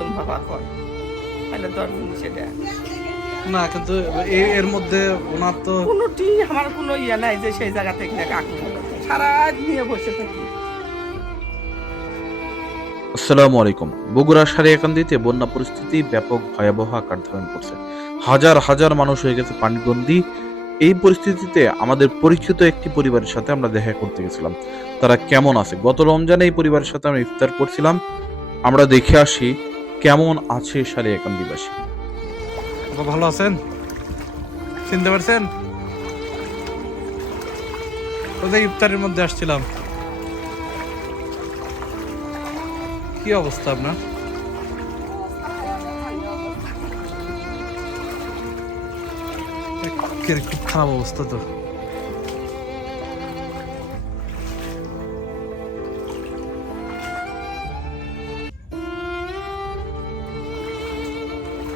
তুমি না কিন্তু এর মধ্যে ওনার তো কোনোটি আমার কোনো ইয়ে নাই যে সেই জায়গা থেকে সারা নিয়ে বসে থাকি। আসসালামু আলাইকুম। বগুড়া সারিয়াকান্দিতে বন্যা পরিস্থিতি ব্যাপক ভয়াবহ আকার ধারণ করছে। হাজার হাজার মানুষ হয়ে গেছে পানিবন্দী। এই পরিস্থিতিতে আমাদের পরিচিত একটি পরিবারের সাথে আমরা দেখা করতে গেছিলাম। তারা কেমন আছে? গত রমজানে এই পরিবারের সাথে আমরা ইফতার করছিলাম। আমরা দেখে আসি কেমন আছে সারিয়াকান্দিবাসী আপা ভালো আছেন? চিনতে পারছেন? ওদের ইফতারের মধ্যে আসছিলাম? কি অবস্থা আপনার? খারাপ অবস্থা তো।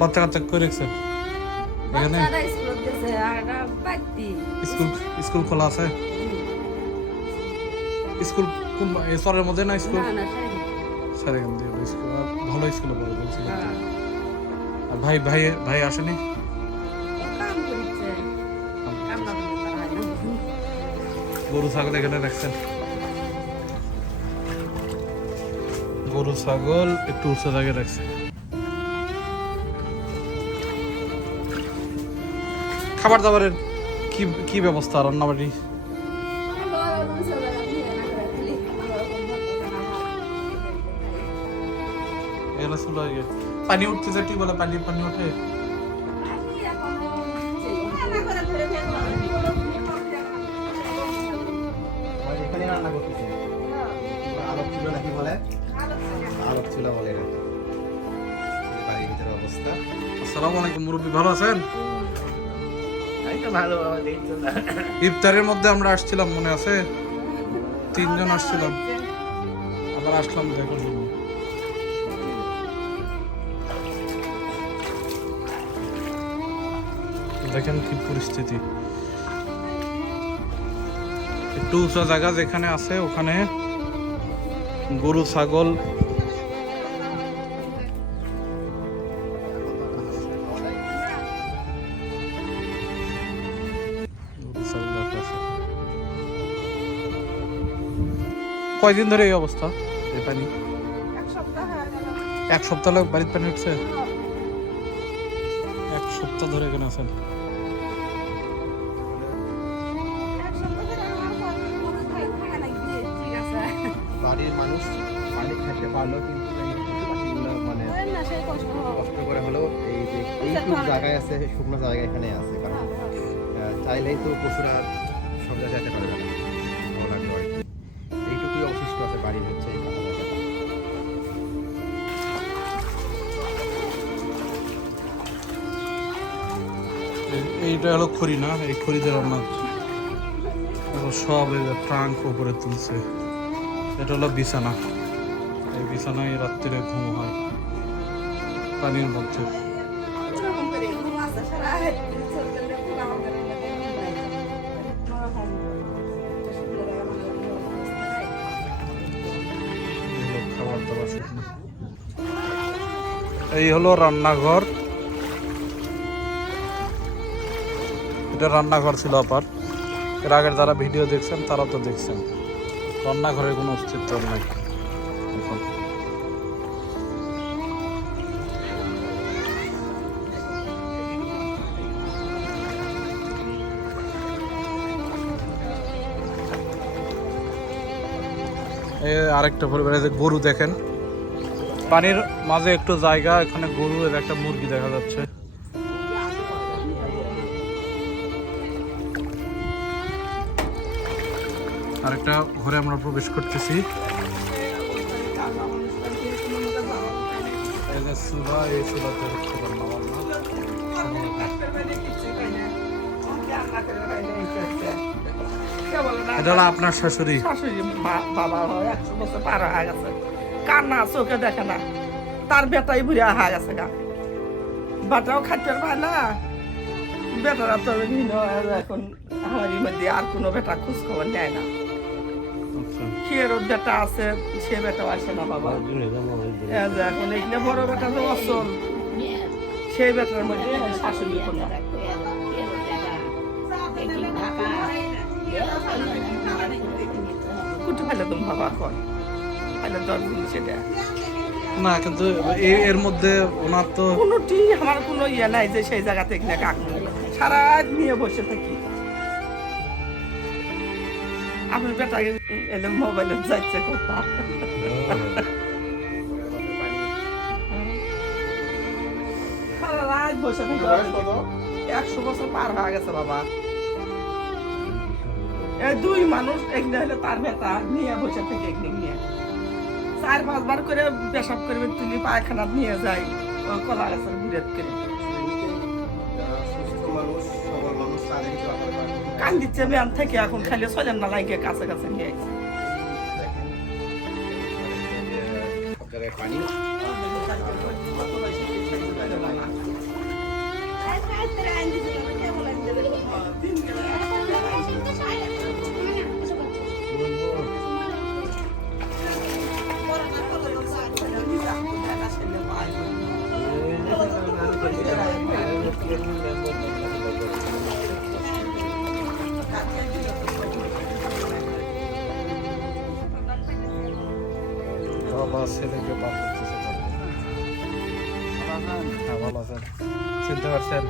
কত কত করে রেখেছেন এখানে। স্কুল স্কুল খোলা আছে। স্কুল কোন মধ্যে না স্কুল? না, না, সাইডে। সারে গান দিয়ে স্কুল। ভালো স্কুলে পড়ে বলছিল হ্যাঁ। আর ভাই ভাই ভাই আসেনি। গরু ছাগল এখানে রাখছেন। গরু ছাগল একটু উঁচু জায়গায় রাখছে। খাবার দাবারের কি কি ব্যবস্থা রান্না বাড়ি খানা হয়। আগে পানি উঠতেছে ঠিক বলে পানি পানি অবস্থা। আসসালামু আলাইকুম মুরব্বী ভালো আছেন? ইফতারের মধ্যে আমরা আসছিলাম, মনে আছে? তিনজন আসছিলাম। আবার আসলাম জন্য দেখেন কি পরিস্থিতি। একটু উঁচা জায়গা যেখানে আছে, ওখানে গরু, ছাগল কয়দিন ধরে এই অবস্থা? এই পানি? এক সপ্তাহ গেল। এক সপ্তাহ লোক বাড়িতে পানি উঠছে? এক সপ্তাহ ধরে এখানে আছেন। বাড়ির মানুষ পানি পারল কিন্তু মানে ওই না, সেই কষ্ট করে হলেও এই যে জায়গায় আছে শুকনো জায়গা এখানে আছে কারণ চাইলেই তো পশুরা এই- এইটা হলো খড়ি না? এই খড়িতে রান্না সব ট্রাঙ্ক উপরে তুলছে। এটা হলো বিছানা। এই বিছানায় রাত্রিরে ঘুম হয়। পানির মধ্যে। এই হলো ঘুম এটা রান্নাঘর ছিল আপার। এর আগের যারা ভিডিও দেখছেন, তারা তো দেখছেন। রান্নাঘরের কোনো অস্তিত্ব নাই। আরেকটা পরিবারে যে গরু দেখেন। পানির মাঝে একটু জায়গা, এখানে গরু একটা মুরগি দেখা যাচ্ছে। আরেকটা ঘরে আমরা প্রবেশ করতেছি। আপনার শাশুড়ি। শাশুড়ি বাবা একশো বছর পার হয়ে গেছে। কান্না, চোখে দেখে না। তার বেটাই বুড়া হয়ে গেছে গা। বাটাও খাইতে পারে না। বেটারা তো এখন আমারই মধ্যে আর কোনো বেটা খোঁজ খবর নেয় না। খেয়ের বেটা আছে সে বেটাও আসে না বাবা। এখন এখানে বড় বেটা যে অসল সেই বেটার মধ্যে শাশুড়ি কন্যা কুটু ফেলে তুমি বাবা কয় ফেলে দশ দিন সেটা না কিন্তু এর মধ্যে ওনার তো কোনোটি আমার কোনো ইয়ে নাই যে সেই জায়গা থেকে না কাক সারা নিয়ে বসে থাকি। আপনার বেটাকে যাচ্ছে কোথাও সারা রাত বসে থাকি একশো বছর পার হয়ে গেছে বাবা দুই মানুষ এখানে হলে তার বেটা নিয়ে বসে থেকে এখানে নিয়ে চার পাঁচবার করে পেশাব করবে তুলি পায়খানা নিয়ে যায় ও কলা গাছের বিরাট করে যারা সুস্থ মানুষ সবল মানুষ তাদেরই তো আপনারা পাবেন। কান দিচ্ছে ব্যায়াম থেকে এখন খালি সলেন না লাগে কাছে কাছে নিয়ে জায়গায় পানি। বাবা ছেলেকে পার করতেছে হ্যাঁ ভালো আছেন। চিনতে পারছেন?